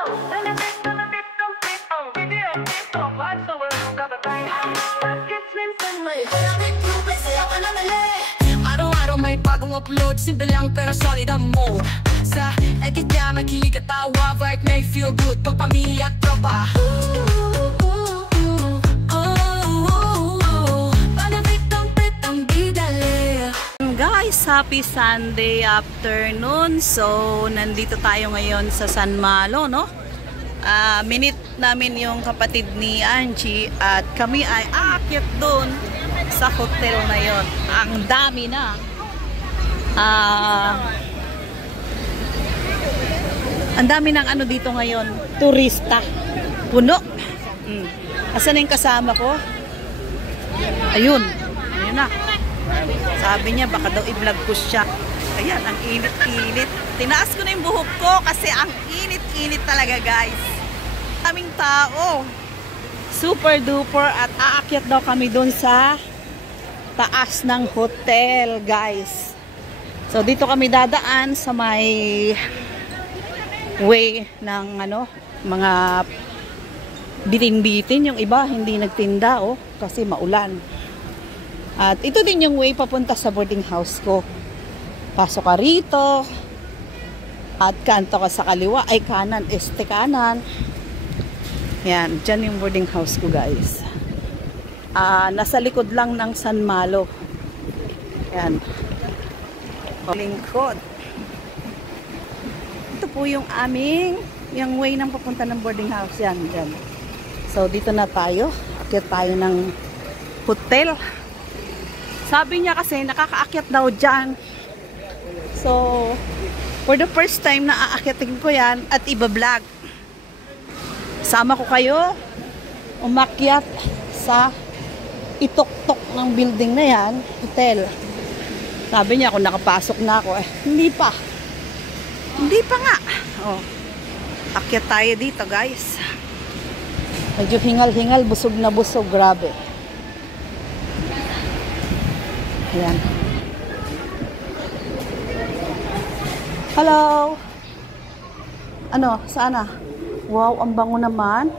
Araw-araw may bagong upload, simple lang pero solid ang mode. Sa edit niya makilig at tawa, vibe may feel good pag pamilya at tropa. Guys, happy Sunday afternoon. So, nandito tayo ngayon sa San Malo, no? Minute namin yung kapatid ni Angie at kami ay aakyat doon sa hotel na yon. Ang dami na. Ang dami ng ano dito ngayon, turista. Puno. Asan na yung kasama ko? Ayun. Ayun na. Sabi niya baka daw i-vlog ko siya. Ayan, ang init-init. Tinaas ko na yung buhok ko kasi ang init-init talaga, guys. Aming tao. Super duper at aakyat daw kami doon sa taas ng hotel, guys. So dito kami dadaan sa may way ng ano, mga bitin-bitin. Yung iba hindi nagtinda kasi maulan. At ito din yung way papunta sa boarding house ko. Pasok ka rito. At kanto ka sa kaliwa. Ay kanan, este kanan. Yan, dyan yung boarding house ko, guys. Nasa likod lang ng San Malo. Yan. Lingkod. Ito po yung aming, yung way ng papunta ng boarding house. Yan, dyan. So, dito na tayo. Akyat tayo ng hotel. Sabi niya kasi nakakaakyat daw dyan. So, for the first time na aakyatin ko yan at iba-vlog. Sama ko kayo umakyat sa itok-tok ng building na yan, hotel. Sabi niya kung nakapasok na ako. Hindi pa. Hindi pa nga. Akyat tayo dito, guys. Medyo hingal-hingal, busog na busog. Grabe. Ayan. Hello. Ano? Sana? Wow, ang bango naman.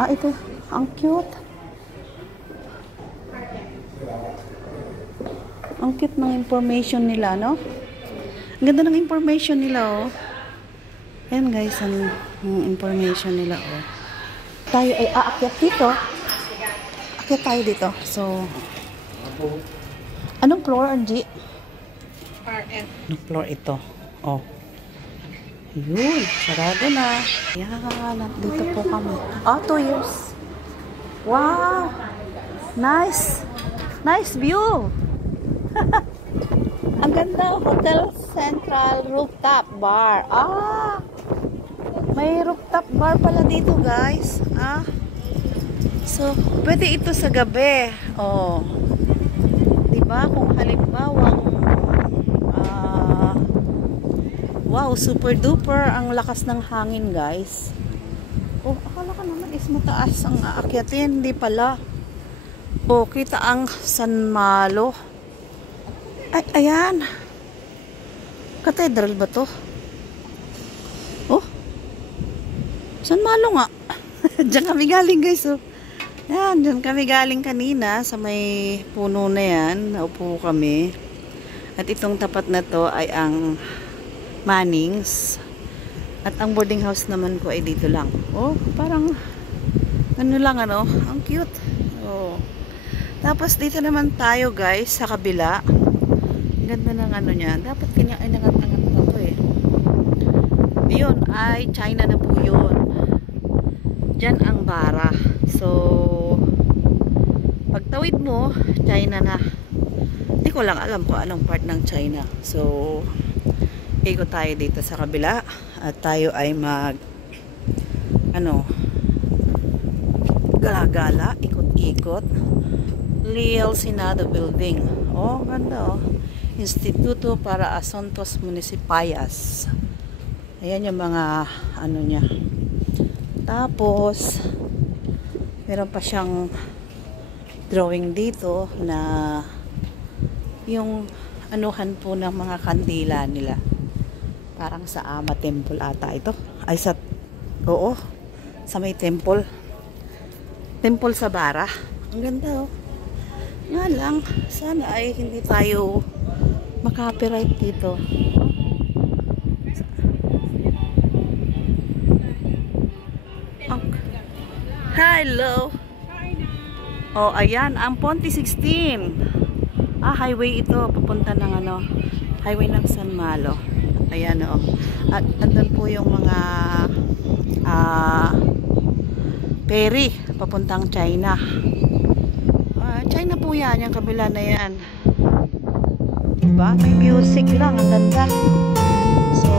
Ito. Ang cute. Ang cute ng information nila, no? Ang ganda ng information nila, Ayan, guys, ang information nila, Tayo ay aakyat dito. Akyat tayo dito. So, anong floor, Angie? RF. Anong floor ito? Yun, sarado na. Yan, dito po kami. 2 years. Wow! Nice! Nice view! Ang ganda, Hotel Central Rooftop Bar. May rooftop bar pala dito, guys. So, pwede ito sa gabi. Diba? Kung halimbawa, wow, super duper ang lakas ng hangin, guys. Akala ka naman is mataas ang aakyatin. Hindi pala. Kita ang San Malo. Ayan. Cathedral ba to? San Malo nga. Diyan kami galing, guys. Yan, diyan kami galing kanina sa may puno na yan. Naupo kami. At itong tapat na to ay ang Mannings. At ang boarding house naman ko ay dito lang. Parang ano lang, ang cute. Tapos dito naman tayo, guys, sa kabila. Ganda ng niya. Dapat inangat-angat pa to Yun ay China na po yun. Diyan ang bara. So, pagtawid mo, China na. Hindi ko lang alam kung anong part ng China. So, ikot tayo dito sa kabila. At tayo ay gala-gala, ikot-ikot. Leal Senado Building. Ganda, Instituto para Asuntos Municipales. Ayan yung mga niya. Tapos meron pa siyang drawing dito na yung anuhan po ng mga kandila nila. Parang sa Ama Temple ata ito. Ay sa, oo, sa may temple. Temple sa Bara. Ang ganda oh. Nga lang, sana ay hindi tayo makapiright dito. Hello. Oh, ayan, ang Ponte 16. Highway ito, papunta ng ano, highway ng San Malo. Ayan oh. At andun po yung mga ferry papuntang China. China po yan, yung kabila na yan. Diba? May music lang, ang ganda. So,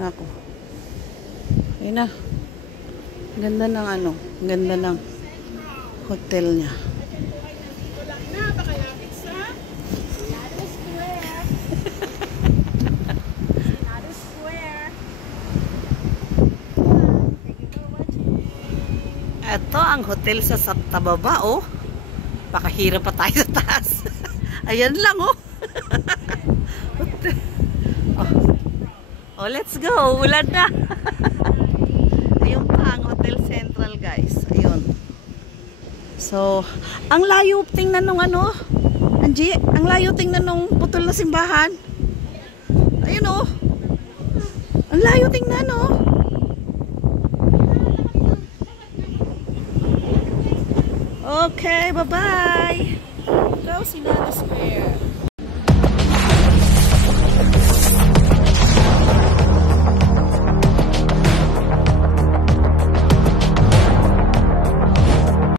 na ako. Ayun na. Ganda ng ano. Ganda ng hotel niya. Napakalapit sa Senado Square. Senado Square. Thank you for watching. Ito ang hotel sa tababa, oh. Pakahirap pa tayo sa taas. Ayan lang, oh. Oh, let's go. Ulan na. Ayun pa ang Hotel Central, guys. Ayun. So, ang layo tingnan nung ano, Angie, ang layo tingnan nung putol na simbahan. Ayun, oh. Ang layo tingnan, oh. Oh, Okay, bye-bye. Go, Sinalo Square.